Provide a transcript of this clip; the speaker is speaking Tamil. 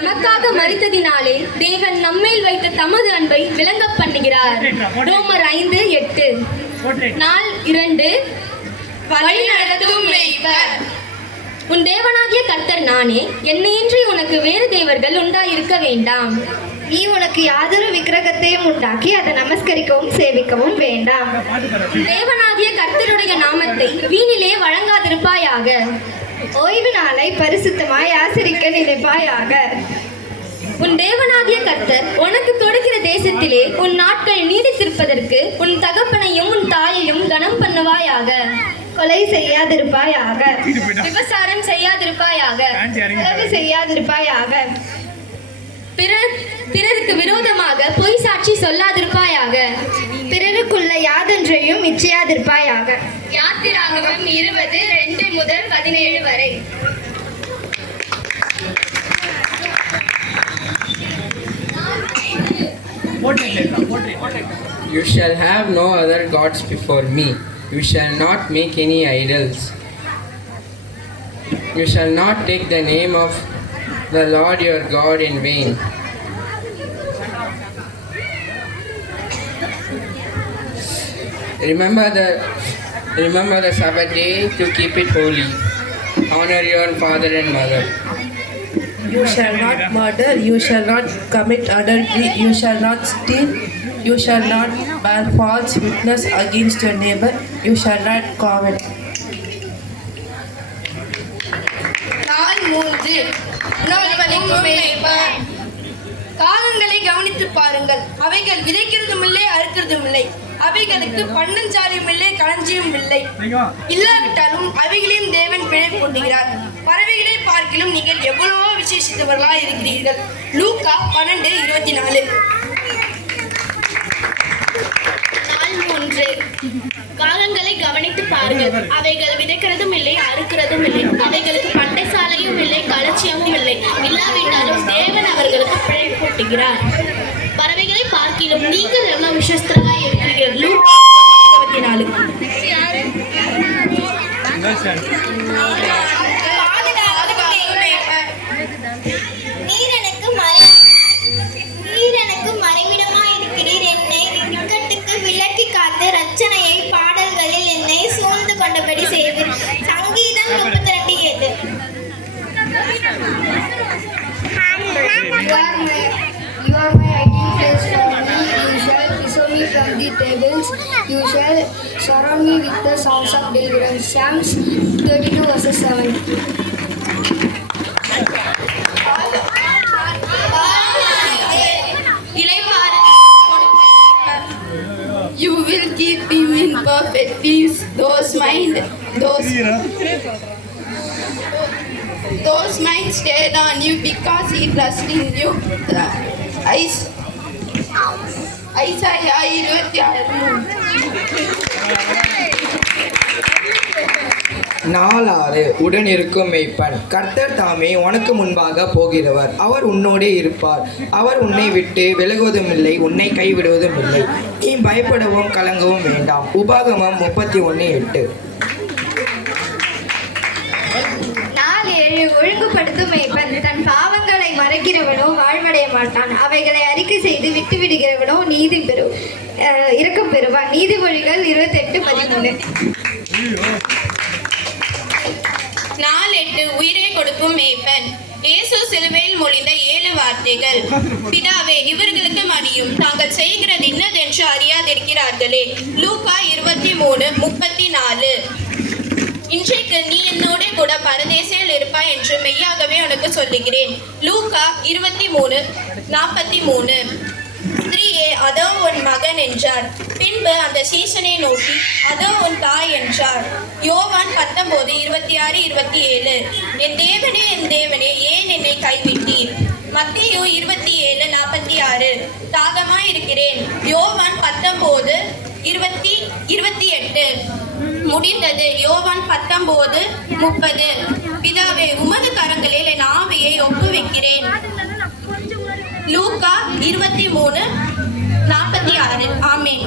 நமக்காக மரித்ததினாலே தேவன் நம்மேல் வைத்த தமது அன்பை விளங்க பண்ணுகிறார். ரோமர் 5:8. நாள் 2. வழிநடத்தும் மேய்ப்பர். உன் தேவனாகிய கர்த்தர் நானே, என்னையின்றி உனக்கு வேறு தேவர்கள் உண்டாயிருக்க வேண்டாம். நீ உனக்கு யாதொரு விக்கிரகத்தையும் உண்டாக்கி அதை நமஸ்கரிக்கவும் சேவிக்கவும் வேண்டாம். தேவனாகிய கர்த்தருடைய நாமத்தை வீணிலே வழங்காதிருப்பாயாக. ஓய்வு நாளை பரிசுத்தமாய் ஆசரிக்க நினைப்பாயாக. உன் தேவனாகிய கர்த்தர் உனக்கு கொடுக்கிற தேசத்திலே உன் நாட்கள் நீடித்திருப்பதற்கு உன் தகப்பனையும் உன் தாயையும் கனம் பண்ணுவாயாக. கொலை செய்யாதிருப்பாயாக. விபசாரம் செய்யாதிருப்பாயாக. உறவு செய்யாதிருப்பாயாக. பிறருக்கு விரோதமாக பொய் சாட்சி சொல்லாதிருப்பாயாக. பிறருக்குள்ள யாதொன்றையும் இச்சையாதிருப்பாயாக. யாத்திராகமம் 20:2 முதல் 17 வரை. You shall have no other gods before me. You shall not make any idols. You shall not take the name of the Lord your God in vain. Remember the Sabbath day to keep it holy. Honor your father and mother. You shall not murder, you shall not commit adultery, you shall not steal, you shall not bear false witness against your neighbor, you shall not covet. நாள் 3. உணவளிக்கும் மேய்ப்பர். காகங்களை கவனித்து பாருங்கள், அவைகள் விதைக்கிறதும் இல்லை, அறுக்கிறதும் இல்லை. அவைகளுக்கு பண்டஞ்சாலையும் இல்லை, களஞ்சியம் இல்லை. இல்லாவிட்டாலும் அவைகளையும் தேவன் பிழை போட்டுகிறார். பறவைகளை பார்க்கிலும் நீங்கள் எவ்வளவோ விசேஷித்தவர்களாக இருக்கிறீர்கள். லூக்கா 12:24. நாள் 3. காகங்களை கவனித்து பாருங்கள், அவைகள் விதைக்கிறதும் இல்லை, அறுக்கிறதும் இல்லை. அவைகளுக்கு பண்டைசாலையும் இல்லை, களச்சியமும் இல்லை. இல்லாவிட்டாலும் தேவன் அவர்களுக்கு பிழை போட்டுகிறார். பறவைகளை பார்க்கிலும் நீங்கள் எவ்வளவு விசேஷராய் இருக்கிறீர்கள். லூக்கா 24. நீர் எனக்கு மறைவிடமாயிருக்கிறீர். என்னை இக்கட்டுக்கு விலக்கி காத்து ரட்சணையை பாடல்களில் என்னை சூழ்ந்து கொண்டபடி செய்வீர். சங்கீதம் 32:7. You are my hiding place from me. You shall preserve me from the tables. You shall surround me with the sounds of deliverance. Psalms 32:7. You will keep him in perfect peace, those mind stayed on you because he trusts in you. Isaiah 26. நாள் 6. உடன் இருக்கும் மேய்ப்பன். கர்த்தர் தாமே உனக்கு முன்பாக போகிறவர். அவர் உன்னோடே இருப்பார். அவர் உன்னை விட்டு விலகுவதும் இல்லை, உன்னை கைவிடுவதும் இல்லை. நீ பயப்படவும் கலங்கவும் வேண்டாம். உபாகமம் 31:8. நாள் 7. ஒழுங்குபடுத்தும் மேய்ப்பன். தன் பாவங்களை மறைக்கிறவனோ வாழ்வடைய மாட்டான். அவைகளை அறிக்கை செய்து விட்டு விடுகிறவனோ இரக்கம் பெறுவான். நீதிமொழிகள் 28:13. நாள் 8. உயிரை கொடுக்கும் மேய்ப்பன். இயேசு சிலுவையில் மொழிந்த 7 வார்த்தைகள். பிதாவே, இவர்களுக்கு மடியும், தாங்கள் செய்கிறது இன்னதென்று அறியாதிருக்கிறார்களே. லூக்கா 23:34. இன்றைக்கு நீ என்னோட கூட பரதேசில் இருப்பாய் என்று மெய்யாகவே உனக்கு சொல்லுகிறேன். லூக்கா 23:43. ஸ்திரீயே, அதோ உன் மகன் என்றார். பின்பு அந்த சீசனை நோக்கி, அதோ உன் தாய் என்றார். யோவான் 19:26-27. என் தேவனே, ஏன் என்னை கைவிட்டீர்? மத்தேயு 27:46. தாகமாயிருக்கிறேன். யோவான் 19:28. முடிந்தது. யோவான் 19:30. பிதாவே, உமது கரங்களில் என் ஆவியை ஒப்புவிக்கிறேன். லூக்கா 23:46. ஆமென்.